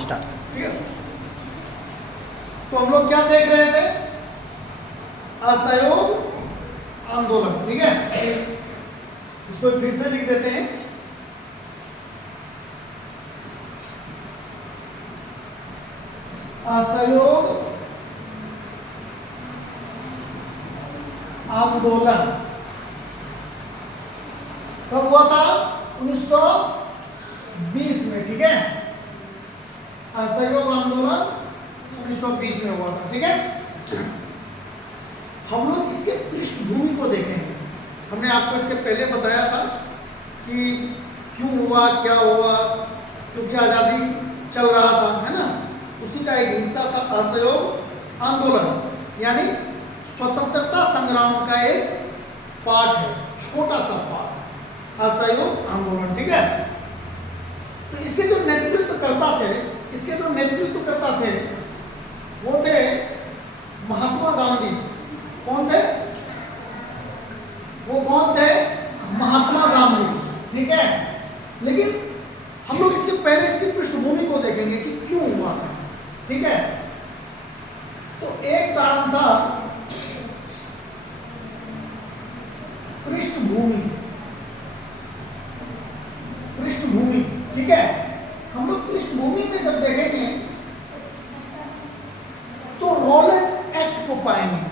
Start. ठीक है। तो हम लोग क्या देख रहे थे? असहयोग आंदोलन। ठीक है, इसको फिर से लिख देते हैं। असहयोग आंदोलन कब हुआ था? 1920 में। ठीक है, असहयोग आंदोलन 1920 में हुआ था। ठीक है, हम लोग इसके पृष्ठभूमि को देखेंगे। हमने आपको इसके पहले बताया था कि क्यों हुआ, क्या हुआ, क्योंकि आज़ादी चल रहा था, है ना। उसी का एक हिस्सा था असहयोग आंदोलन, यानी स्वतंत्रता संग्राम का एक पार्ट है, छोटा सा पार्ट असहयोग आंदोलन। ठीक है, तो इसके जो नेतृत्वकर्ता थे वो थे महात्मा गांधी। कौन थे? वो कौन थे? महात्मा गांधी। ठीक है, लेकिन हम लोग इससे पहले इसकी पृष्ठभूमि को देखेंगे कि क्यों हुआ था। ठीक है, तो एक कारण था पृष्ठभूमि। ठीक है, हम लोग पृष्ठभूमि में जब देखेंगे तो रॉलेट एक्ट को पाएंगे।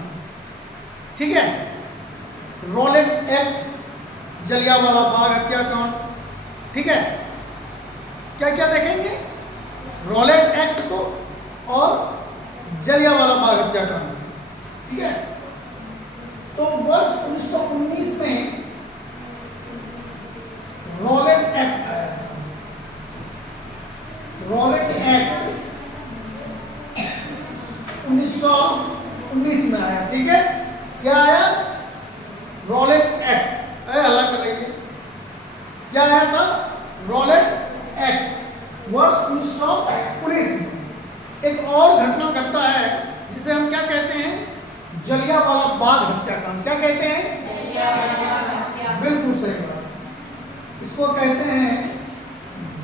ठीक है, रॉलेट एक्ट, जलियांवाला बाग हत्याकांड। ठीक है, क्या क्या देखेंगे? रॉलेट एक्ट को और जलियांवाला बाग हत्याकांड। ठीक है, तो वर्ष 1919 में रॉलेट एक्ट आया था। रॉलेट एक्ट 1919 में आया। ठीक है, क्या आया? Rowlatt act. अलग कर रही है, क्या आया था? रॉलेट एक्ट वर्ष 1919 में। एक और घटना घटता है जिसे हम क्या कहते हैं? जलियांवाला बाग हत्याकांड। क्या कहते हैं? बिल्कुल सही बात। इसको कहते हैं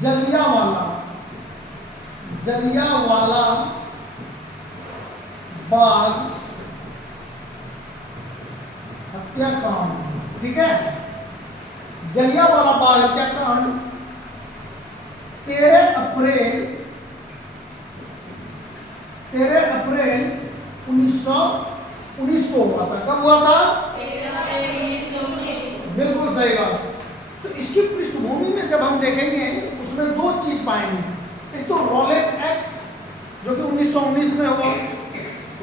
जलियांवाला बाग हत्याकांड। ठीक है, जलियांवाला बाग हत्याकांड 13 अप्रैल 1919 को हुआ था। कब हुआ था? 13 अप्रैल 1919। बिल्कुल सही बात। तो इसकी पृष्ठभूमि में जब हम देखेंगे उसमें दो चीज पाएंगे। एक तो रॉलेट एक्ट जो कि 1919 में हुआ।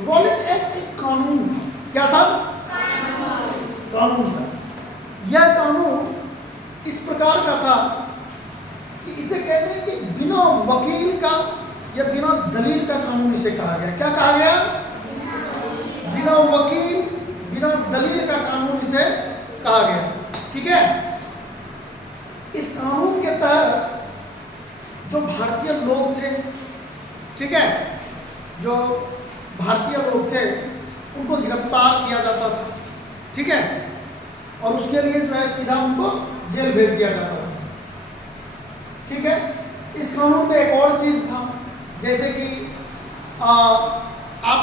रॉलेट एक्ट एक कानून था। क्या था? कानून था। यह कानून इस प्रकार का था कि इसे कहते हैं कि बिना वकील का या बिना दलील का कानून इसे कहा गया। क्या कहा गया? बिना वकील, बिना दलील का कानून इसे कहा गया। ठीक है, इस कानून के तहत जो भारतीय लोग थे, ठीक है, जो भारतीय लोग थे उनको गिरफ्तार किया जाता था। ठीक है, और उसके लिए जो है सीधा उनको जेल भेज दिया जाता था। ठीक है, इस कानून में एक और चीज था, जैसे कि आप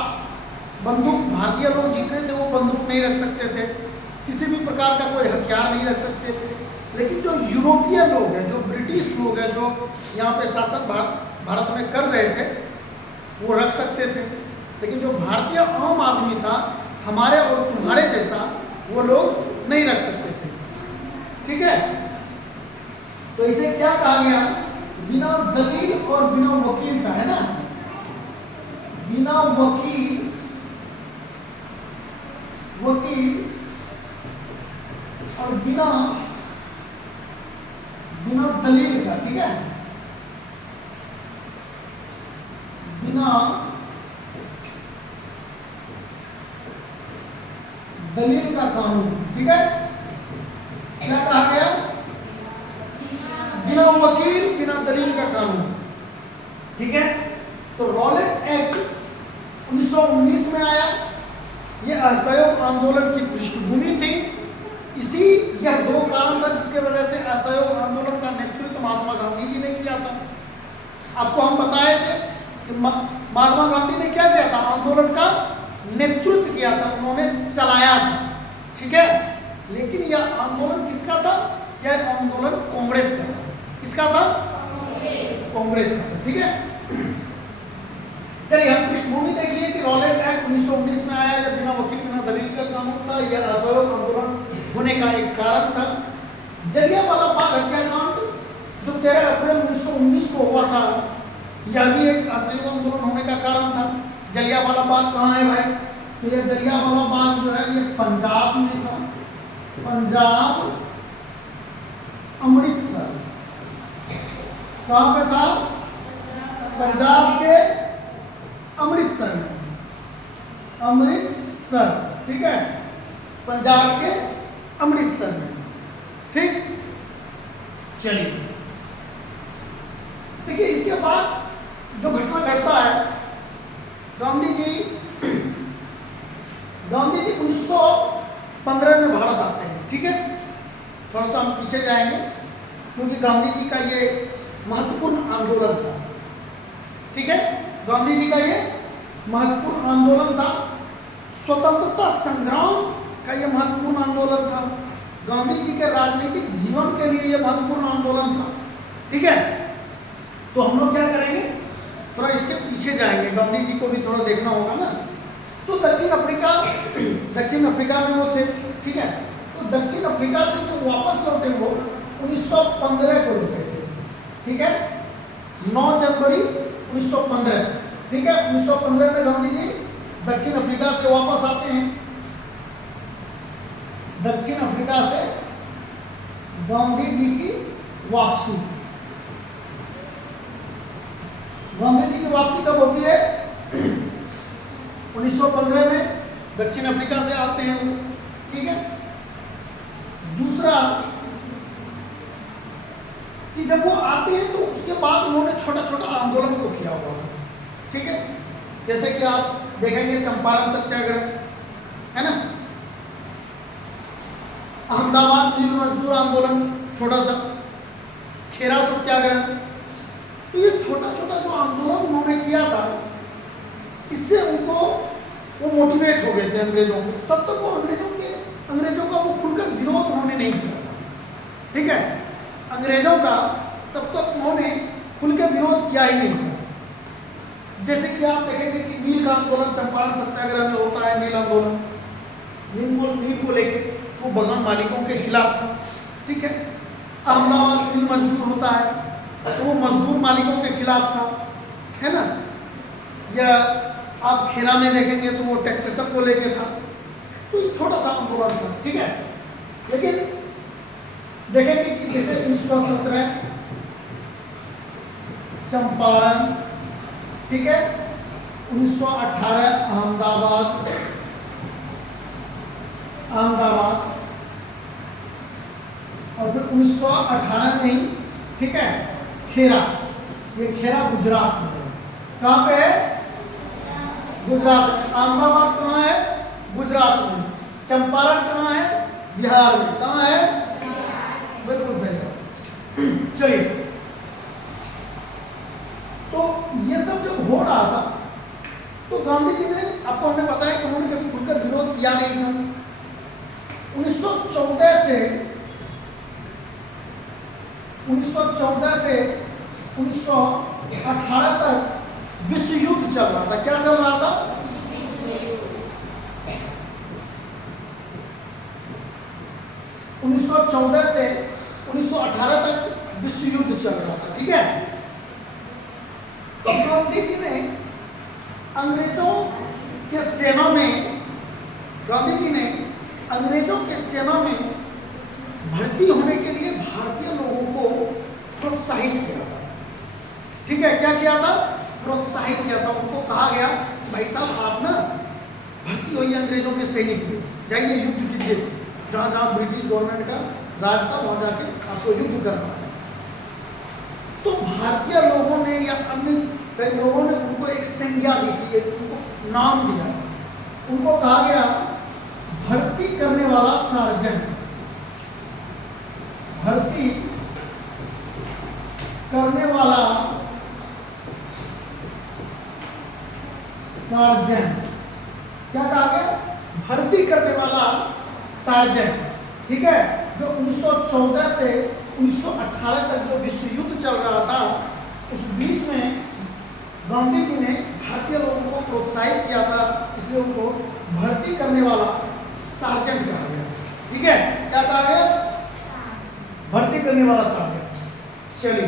बंदूक, भारतीय लोग जितने थे वो बंदूक नहीं रख सकते थे, किसी भी प्रकार का कोई हथियार नहीं रख सकते थे। लेकिन जो यूरोपीय लोग हैं, जो ब्रिटिश लोग हैं, जो यहाँ पे शासन भारत में कर रहे थे, वो रख सकते थे। लेकिन जो भारतीय आम आदमी था, हमारे और तुम्हारे जैसा, वो लोग नहीं रख सकते थे। ठीक है, तो इसे क्या कहा गया? बिना दलील और बिना वकील का, है ना, बिना वकील और बिना दलील का। ठीक है, बिना दलील का कानून। ठीक है, क्या कहा गया? बिना वकील, बिना दलील का कानून। ठीक है, तो रॉलेट एक्ट 1919 में आया। यह असहयोग आंदोलन की पृष्ठभूमि थी। यह दो कारण था जिसके वजह से असहयोग आंदोलन का नेतृत्व महात्मा गांधी जी ने किया था। आपको हम बताए थे कि महात्मा गांधी ने क्या किया था, आंदोलन का नेतृत्व किया था, उन्होंने चलाया था, ठीक है। लेकिन यह आंदोलन किसका था? यह आंदोलन कांग्रेस का था। किसका था? कांग्रेस का था, ठीक है। चलिए हम पृष्ठभूमि देख लिए कि रॉलेट एक्ट 1919 में आया, जब बिना वकील बिना दलील का कानून था। यह असहयोग आंदोलन होने का एक कारण था। जलियांवाला बाग हत्याकांड जो 13 अप्रैल 1919 को हुआ था, यह भी एक असहयोग आंदोलन होने का कारण था। जलियांवाला बाग कहाँ है भाई? तो यह जलियांवाला बाग जो है ये पंजाब में था, पंजाब अमृतसर। कहाँ पे था? पंजाब के अमृतसर में, अमृतसर, ठीक है, पंजाब के अमृतसर में, ठीक। चलिए देखिए, इसके बाद जो घटना घटता है, गांधी जी 1915 में भारत आते हैं, ठीक है। थोड़ा सा हम पीछे जाएंगे क्योंकि गांधी जी का ये महत्वपूर्ण आंदोलन था, ठीक है। गांधी जी का ये महत्वपूर्ण आंदोलन था, स्वतंत्रता संग्राम का ये महत्वपूर्ण आंदोलन था, गांधी जी के राजनीतिक जीवन के लिए ये महत्वपूर्ण आंदोलन था, ठीक है। तो हम लोग क्या करेंगे, थोड़ा इसके पीछे जाएंगे, गांधी जी को भी थोड़ा देखना होगा ना। तो दक्षिण अफ्रीका में वो थे, ठीक है। तो दक्षिण अफ्रीका से जो वापस लौटे वो 1915 को लौटे थे, ठीक है, 9 जनवरी 1915, ठीक है। 1915 में गांधी जी दक्षिण अफ्रीका से वापस आते हैं। दक्षिण अफ्रीका से गांधी जी की वापसी, गांधी जी की वापसी कब होती है? 1915 में दक्षिण अफ्रीका से आते हैं वो, ठीक है। दूसरा कि जब वो आते हैं तो उसके बाद उन्होंने छोटा छोटा आंदोलन को किया हुआ था, ठीक है। जैसे कि आप देखेंगे चंपारण सत्याग्रह, है ना, अहमदाबाद मिल मजदूर आंदोलन, छोटा सा खेरा सत्याग्रह। तो ये छोटा छोटा जो आंदोलन उन्होंने किया था, इससे उनको वो मोटिवेट हो गए थे अंग्रेजों को। तब तक वो अंग्रेजों का वो खुलकर विरोध उन्होंने नहीं किया था, ठीक है। अंग्रेजों का तब तक उन्होंने खुल के विरोध किया ही नहीं था। जैसे कि आप देखेंगे कि नील का आंदोलन चंपारण सत्याग्रह में होता है, नील आंदोलन, नील को लेके वो बगान मालिकों के खिलाफ था, ठीक है। अहमदाबाद मिल मजदूर होता है तो वो मजदूर मालिकों के खिलाफ था, है ना। या आप खेरा में देखेंगे तो वो टैक्सेशन को लेके था। तो ये छोटा सा आंदोलन था, ठीक है। लेकिन देखेंगे कि जैसे 1917 चंपारण, ठीक है, 1918 अहमदाबाद और फिर 1918 में ही, ठीक है, खेरा, ये खेरा गुजरात में है। कहाँ पे है? गुजरात में। अहमदाबाद कहाँ है? गुजरात में। चंपारण कहाँ है? बिहार में। कहाँ है? बिल्कुल सही बात। चलिए, तो ये सब जब हो रहा था तो गांधी जी ने, आपको हमने बताया कि उन्होंने कभी खुलकर विरोध किया नहीं था। 1914 से 1918 तक विश्व युद्ध चल रहा था। क्या चल रहा था? 1914 से 1918 तक विश्व युद्ध चल रहा था, ठीक है। तो गांधी जी ने अंग्रेजों के सेना में, गांधी जी ने अंग्रेजों के सेना में भर्ती होने के लिए भारतीय लोगों को प्रोत्साहित किया था, ठीक है। क्या किया था? प्रोत्साहित किया था। उनको कहा गया, भाई साहब आप ना भर्ती होइए अंग्रेजों के सैनिक में, जाइए युद्ध कीजिए, जहाँ जहाँ ब्रिटिश गवर्नमेंट का राज था वहाँ जाके आपको युद्ध करना है। तो भारतीय लोगों ने या अन्य कई लोगों ने उनको एक संज्ञा दी थी, उनको नाम दिया। उनको कहा गया भर्ती करने वाला सार्जेंट, भर्ती करने वाला सार्जेंट। क्या कहा गया? भर्ती करने वाला सार्जेंट। ठीक है, जो 1914 से 1918 तक जो विश्व युद्ध चल रहा था, उस बीच में गांधी जी ने भारतीय लोगों को प्रोत्साहित किया था, इसलिए उनको भर्ती करने वाला सार्जेंट कहा गया। ठीक है, क्या कहा गया? भर्ती करने वाला सार्जेंट। चलिए,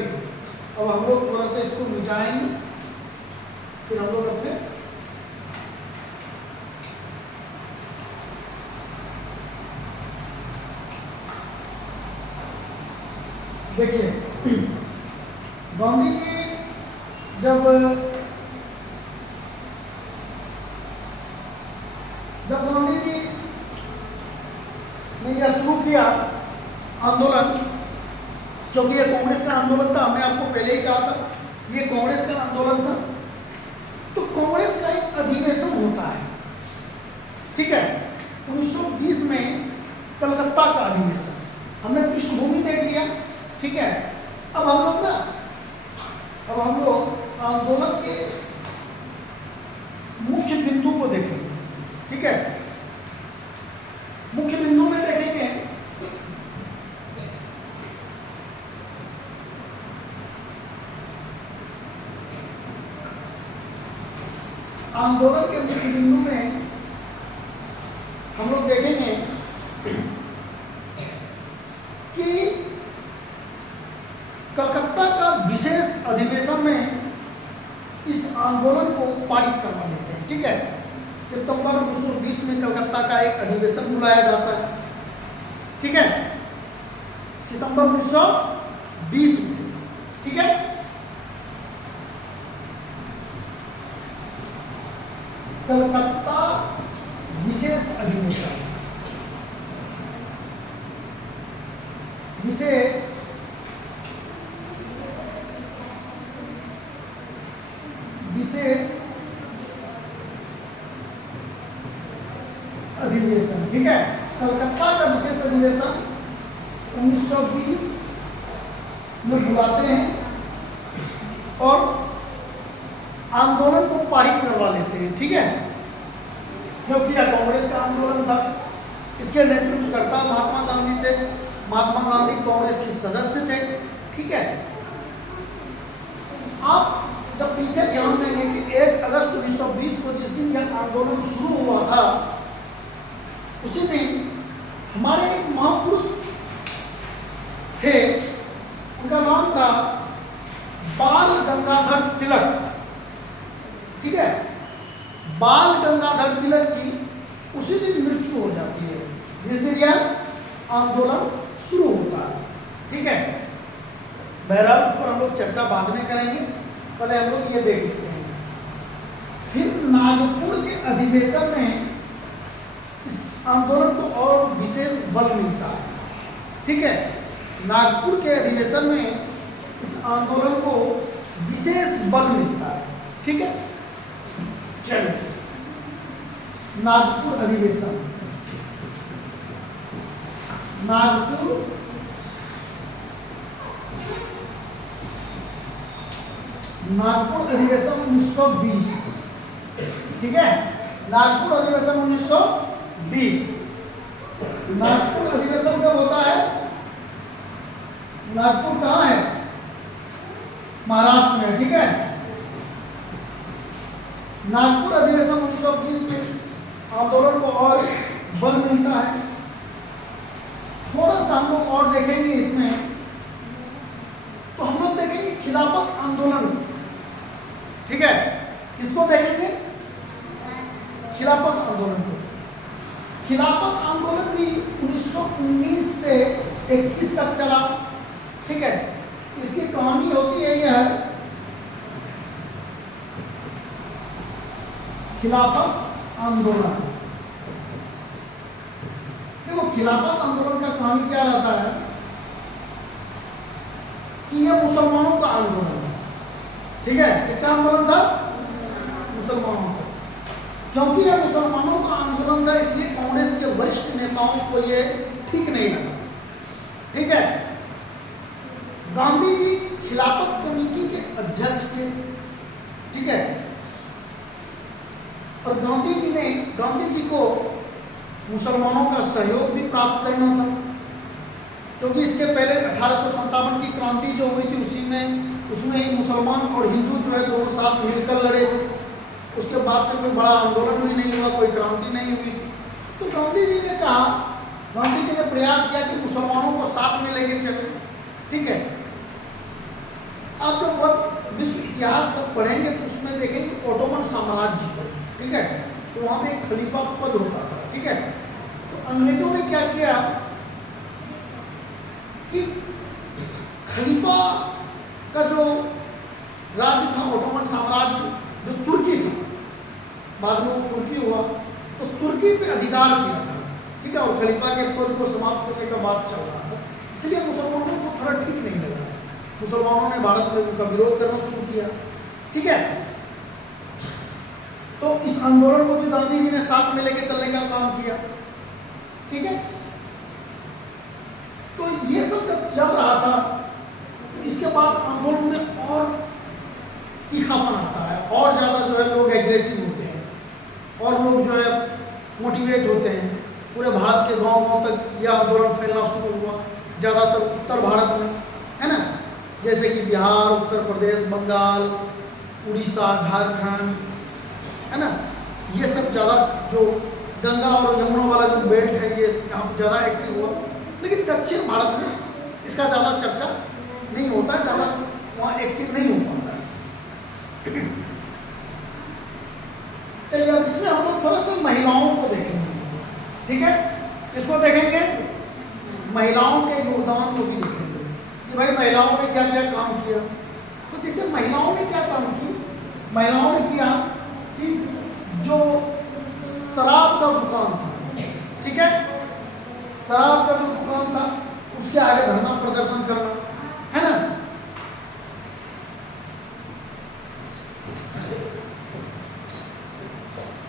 अब हम लोग थोड़ा सा इसको मिटाएंगे, फिर हम लोग अपने देखिए, गांधी जी जब गांधी जी ने यह शुरू किया आंदोलन, क्योंकि ये कांग्रेस का आंदोलन था, हमने आपको पहले ही कहा था ये कांग्रेस का आंदोलन था, तो कांग्रेस का एक अधिवेशन होता है। ठीक है, 1920 में कलकत्ता का अधिवेशन, हमने पृष्ठभूमि देख लिया। ठीक है, अब हम लोग आंदोलन के मुख्य बिंदु को देखेंगे। ठीक है, मुख्य बिंदु में देखेंगे आंदोलन के मुख्य बिंदु में हम लोग देखेंगे कि कलकत्ता का विशेष अधिवेशन में इस आंदोलन को पारित करवा लेते हैं। ठीक है, सितंबर 1920 में कलकत्ता का एक अधिवेशन बुलाया जाता है। ठीक है, सितंबर 1920 में। ठीक है, कलकत्ता विशेष अधिवेशन, विशेष अधिवेशन। ठीक है, कलकत्ता का विशेष अधिवेशन 1920 में बुलाते हैं और आंदोलन को पारित करवा लेते हैं। ठीक है, क्योंकि यह कांग्रेस का आंदोलन था, इसके नेतृत्वकर्ता महात्मा गांधी थे। महात्मा गांधी कांग्रेस के सदस्य थे। ठीक है, आप जब पीछे ध्यान देंगे कि 1 अगस्त 1920 को जिस दिन यह आंदोलन शुरू हुआ था, उसी दिन हमारे एक महापुरुष थे, उनका नाम था बाल गंगाधर तिलक। ठीक है, बाल गंगाधर तिलक की उसी दिन मृत्यु हो जाती है जिस दिन यह आंदोलन शुरू होता है। ठीक है, बहरहाल उस पर हम लोग चर्चा बाद में करेंगे, पहले हम लोग ये देख लेते हैं। फिर नागपुर के अधिवेशन में इस आंदोलन को और विशेष बल मिलता है। ठीक है, नागपुर के अधिवेशन में इस आंदोलन को विशेष बल मिलता है। ठीक है, चलिए, नागपुर अधिवेशन, नागपुर अधिवेशन 1920। ठीक है, नागपुर अधिवेशन 1920। नागपुर अधिवेशन कब होता है? नागपुर कहाँ है? महाराष्ट्र में। ठीक है, नागपुर अधिवेशन 1920 में आंदोलन को और बल मिलता है। थोड़ा सा हम लोग और देखेंगे इसमें, तो हम लोग देखेंगे खिलाफत आंदोलन। ठीक है, किसको देखेंगे? खिलाफत आंदोलन को। खिलाफत आंदोलन भी 1919 से 21 तक चला। ठीक है, इसकी कहानी होती है यह, खिलाफत आंदोलन। देखो, खिलाफत आंदोलन का कहानी क्या रहता है कि यह मुसलमानों का आंदोलन था। ठीक है, किसका आंदोलन था? मुसलमानों का। क्योंकि यह मुसलमानों का आंदोलन था, इसलिए कांग्रेस के वरिष्ठ नेताओं को यह ठीक नहीं लगा। ठीक है, गांधी जी खिलाफत कमेटी के अध्यक्ष थे। ठीक है, और गांधी जी को मुसलमानों का सहयोग भी प्राप्त करना था, क्योंकि इसके पहले 1857 की क्रांति जो हुई थी उसमें ही मुसलमान और हिंदू जो है दोनों साथ मिलकर लड़े थे। उसके बाद से कोई बड़ा आंदोलन भी नहीं हुआ, कोई क्रांति नहीं हुई। तो गांधी जी ने प्रयास किया कि मुसलमानों को साथ में लेके चले। ठीक है, आप जब बहुत विश्व इतिहास पढ़ेंगे तो उसमें देखेंगे ओटोमन साम्राज्य पर, ठीक है, तो वहाँ पे एक खलीफा पद होता था। ठीक है, तो अंग्रेजों ने क्या किया कि खलीफा का जो राज्य था ओटोमन साम्राज्य, जो तुर्की था, बाद में वो तुर्की हुआ, तो तुर्की पे अधिकार किया था। ठीक है, और खलीफा के पद को समाप्त करने का बात चल रहा था, इसलिए मुसलमानों को थोड़ा ठीक नहीं लगा। मुसलमानों ने भारत में उनका विरोध करना शुरू किया। ठीक है, तो इस आंदोलन को भी गांधी जी ने साथ में लेके चलने का काम किया। ठीक है, तो ये सब जब चल रहा था तो इसके बाद आंदोलन में और तीखापन आता है, और ज़्यादा जो है लोग एग्रेसिव होते हैं, और लोग जो है मोटिवेट होते हैं। पूरे भारत के गांव-गांव तक यह आंदोलन फैलना शुरू हुआ, ज़्यादातर उत्तर भारत में, है ना, जैसे कि बिहार, उत्तर प्रदेश, बंगाल, उड़ीसा, झारखंड, है ना, ये सब ज़्यादा जो गंगा और यमुना वाला जो बेल्ट है ये यहाँ पर ज़्यादा एक्टिव हुआ। लेकिन दक्षिण भारत में इसका ज़्यादा चर्चा नहीं होता है, ज़्यादा वहाँ एक्टिव नहीं हो पाता है। चलिए अब इसमें हम लोग थोड़ा सा महिलाओं को देखेंगे। ठीक है, इसको देखेंगे, महिलाओं के योगदान को भी देखेंगे कि भाई महिलाओं ने क्या क्या काम किया। तो जैसे महिलाओं ने क्या काम की, महिलाओं ने किया कि जो शराब का दुकान था, ठीक है, शराब का जो दुकान था उसके आगे धरना प्रदर्शन करना, है ना,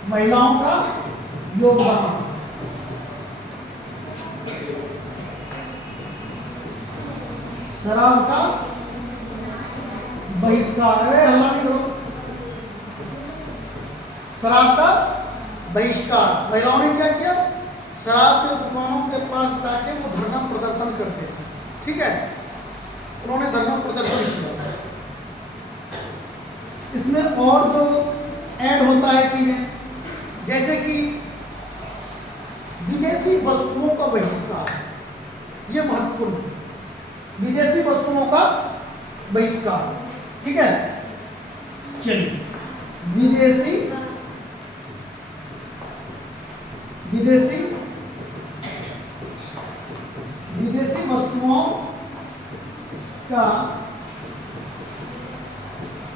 महिलाओं का योगदान। शराब का बहिष्कार, अरे हल्ला नहीं करो, शराब का बहिष्कार। महिलाओं ने क्या किया, शराब के दुकानों के पास जाके वो धरना प्रदर्शन करते थे। ठीक है, उन्होंने धरना प्रदर्शन किया। इसमें और जो ऐड होता है चीजें, जैसे कि विदेशी वस्तुओं का बहिष्कार, ये महत्वपूर्ण है, विदेशी वस्तुओं का बहिष्कार। ठीक है, चलिए, विदेशी वस्तुओं का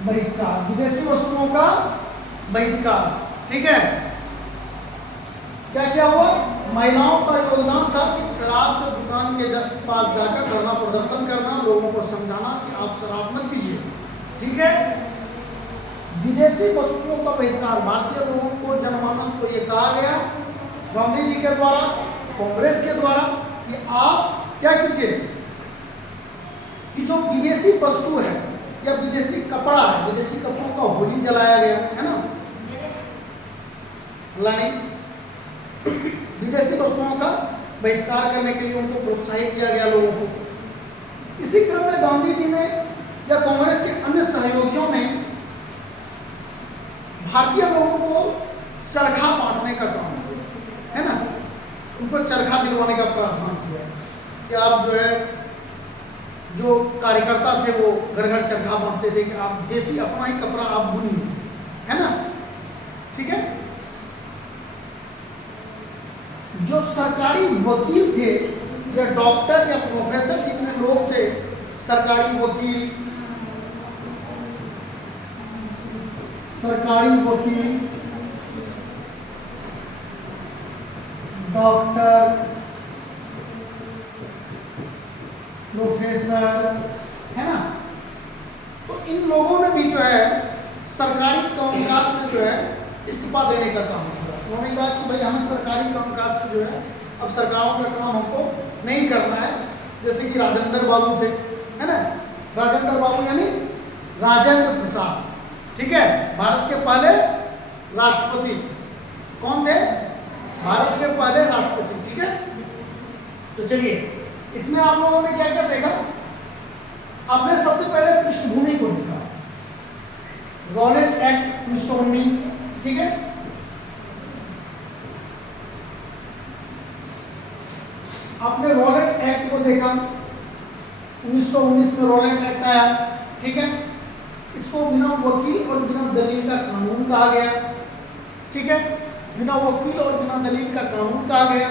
बहिष्कार, विदेशी वस्तुओं का बहिष्कार। ठीक है, क्या क्या हुआ, महिलाओं का योगदान था कि शराब के दुकान के पास जाकर धरना प्रदर्शन करना, लोगों को समझाना कि आप शराब मत पीजिए। ठीक है, विदेशी वस्तुओं का बहिष्कार, भारतीय लोगों को, जनमानस को ये कहा गया गांधी जी के द्वारा, कांग्रेस के द्वारा कि आप क्या कीजिए कि जो विदेशी वस्तु है या विदेशी कपड़ा है, विदेशी कपड़ों का होली जलाया गया है ना, विदेशी वस्तुओं का बहिष्कार करने के लिए उनको प्रोत्साहित किया गया लोगों को। इसी क्रम में गांधी जी ने या कांग्रेस के अन्य सहयोगियों ने भारतीय लोगों को चरखा बांटने का काम किया, है ना, उनको चरखा दिलवाने का प्रावधान किया कि आप जो है, जो कार्यकर्ता थे वो घर घर चरखा बांटते थे कि आप देसी अपना ही कपड़ा आप बुनिए, है ना। ठीक है, जो सरकारी वकील थे या डॉक्टर या प्रोफेसर जितने लोग थे, सरकारी वकील, डॉक्टर, प्रोफेसर, है ना, तो इन लोगों ने भी जो है सरकारी कामकाज से जो है इस्तीफा देने का काम किया। उन्होंने कहा कि भाई हमें सरकारी कामकाज से जो है अब सरकारों का काम हमको नहीं करना है। जैसे कि राजेंद्र बाबू थे, है ना, राजेंद्र बाबू यानी राजेंद्र प्रसाद, ठीक है, भारत के पहले राष्ट्रपति कौन थे? भारत के पहले राष्ट्रपति। ठीक है, तो चलिए इसमें आप लोगों ने क्या क्या देखा? आपने सबसे पहले पृष्ठभूमि को देखा, रॉलेट एक्ट 1919। ठीक है, आपने रॉलेट एक्ट को देखा, 1919 में रॉलेट एक्ट आया। ठीक है, इसको बिना वकील और बिना दलील का कानून कहा गया। ठीक है, बिना वकील और बिना दलील का कानून कहा गया।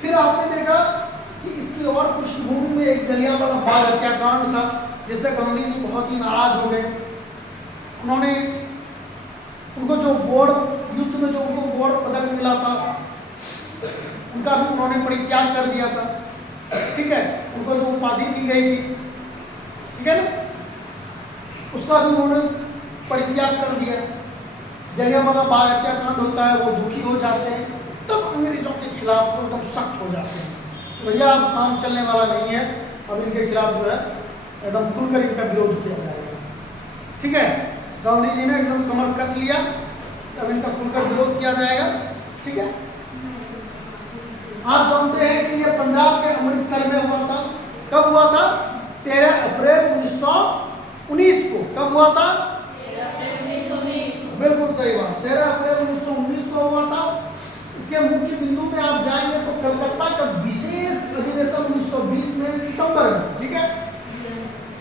फिर आपने देखा कि इसकी और पृष्ठभूमि में एक जलियांवाला बाग हत्याकांड था, जिससे गांधी जी बहुत ही नाराज हो गए। उन्होंने उनको जो बोर्ड युद्ध में जो उनको बोर्ड पदक मिला था, उनका भी उन्होंने परित्याग कर दिया था। ठीक है, उनको जो उपाधि दी गई थी, ठीक है ना, उसका भी उन्होंने परित्याग कर दिया। जलियांवाला बाग हत्याकांड होता है, वो दुखी हो जाते हैं, तब अंग्रेजों के खिलाफ वो एकदम सख्त हो जाते हैं। भैया अब काम चलने वाला नहीं है, अब इनके खिलाफ जो है एकदम खुलकर इनका विरोध किया जाएगा। ठीक है, गांधी जी ने एकदम कमर कस लिया, अब इनका खुलकर विरोध किया जाएगा। ठीक है, आप जानते हैं कि ये पंजाब के अमृतसर में हुआ था। कब हुआ था? 13 अप्रैल 1919 को। कब हुआ था? 13 अप्रैल 1919। बिल्कुल सही बात, 13 अप्रैल 1919 को हुआ था। इसके मुख्य बिंदु में आप जाएंगे तो कलकत्ता का विशेष अधिवेशन 1920 में सितंबर में। ठीक है,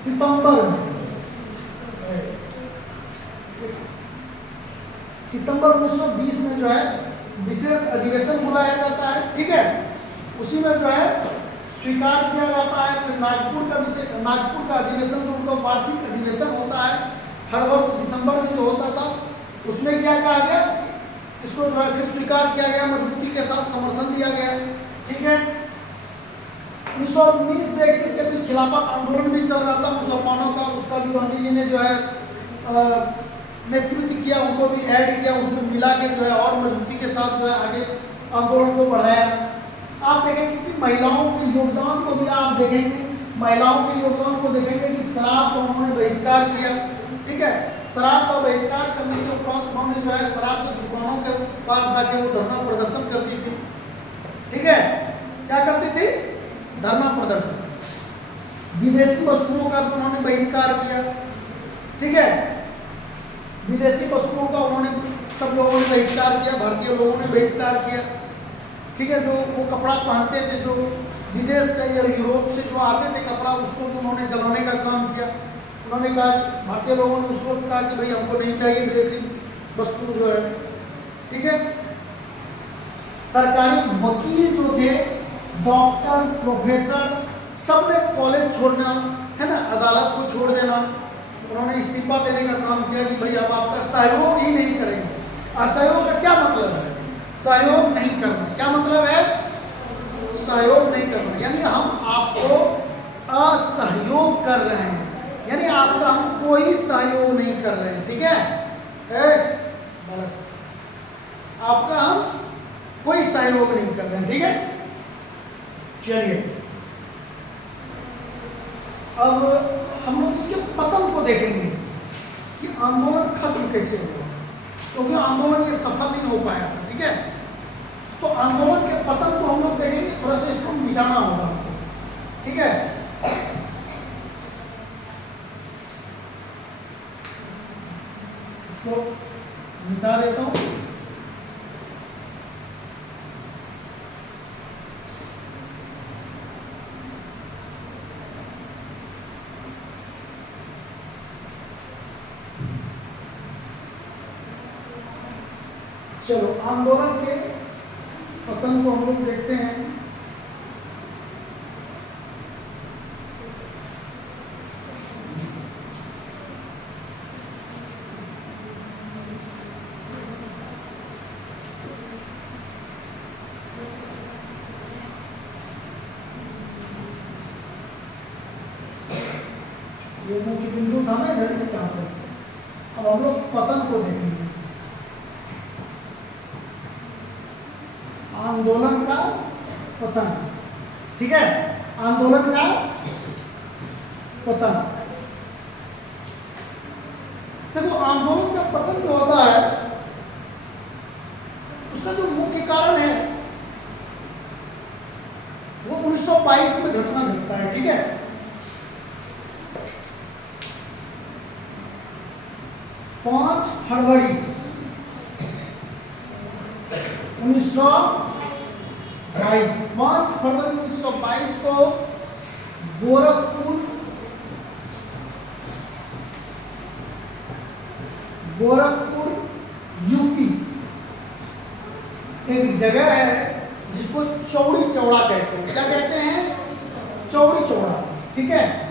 सितंबर में, सितंबर 1920 में जो है विशेष अधिवेशन बुलाया जाता है। ठीक है, उसी में जो है स्वीकार किया जाता है। फिर नागपुर का अधिवेशन जो उनका वार्षिक अधिवेशन होता है हर वर्ष दिसंबर में जो होता था, उसमें क्या कहा गया? इसको जो है फिर स्वीकार किया गया, मजबूती के साथ समर्थन दिया गया। ठीक है, 1919 से 21 के बीच खिलाफत आंदोलन भी चल रहा था मुसलमानों का, उसका भी गांधी जी ने जो है नेतृत्व किया, उनको भी ऐड किया, उसमें मिला के जो है और मजबूती के साथ जो है आगे आंदोलन को बढ़ाया। आप देखेंगे कि महिलाओं के योगदान को भी आप देखेंगे, महिलाओं के योगदान को देखेंगे कि शराब का उन्होंने बहिष्कार किया। ठीक है, शराब का बहिष्कार करने के उपरांत उन्होंने जो है शराब की दुकानों के पास जाके वो धरना प्रदर्शन करती थी। ठीक है, क्या करती थी? धरना प्रदर्शन। विदेशी वस्तुओं का भी उन्होंने बहिष्कार किया। ठीक है, विदेशी वस्तुओं का उन्होंने सब लोगों ने बहिष्कार किया, भारतीय लोगों ने बहिष्कार किया। ठीक है, जो वो कपड़ा पहनते थे जो विदेश से या यूरोप से जो आते थे कपड़ा, उसको भी उन्होंने जलाने का काम किया। उन्होंने कहा, भारतीय लोगों ने उस वक्त कहा कि भाई हमको नहीं चाहिए विदेशी वस्तु जो है। ठीक है, सरकारी वकील जो थे, डॉक्टर, प्रोफेसर, सब ने कॉलेज छोड़ना है ना, अदालत को छोड़ देना, उन्होंने इस्तीफा देने का काम किया कि भाई अब आपका सहयोग ही नहीं करेंगे। असहयोग का क्या मतलब है? सहयोग नहीं करना। क्या मतलब है? सहयोग नहीं करना, यानी हम आपको असहयोग कर रहे हैं, यानी आपका हम कोई सहयोग नहीं कर रहे हैं। ठीक है, आपका हम कोई सहयोग नहीं कर रहे हैं। ठीक है, चलिए अब हम लोग इसके पतन को देखेंगे कि आंदोलन खत्म कैसे हुआ, क्योंकि आंदोलन ये सफल नहीं हो पाया था। ठीक है, तो आंदोलन के पतन को हम लोग देखेंगे, थोड़ा सा इसको मिटाना होगा। ठीक है, इसको मिटा देता हूं। चलो आंदोलन के पतन को हम लोग देखते हैं। ये मुख्य बिंदु था ना, इधर पे कहाँ तक। अब हम लोग पतन को देखेंगे, आंदोलन का पतन। ठीक है, आंदोलन का पतन। देखो आंदोलन का पतन जो होता है उसका जो मुख्य कारण है वो 1922 में घटना घटता है, ठीक है। 5 फरवरी 1922, 5 फरवरी 1922 को गोरखपुर यूपी एक जगह है जिसको चौड़ी चौड़ा कहते हैं। क्या कहते हैं? चौड़ी चौड़ा, ठीक है।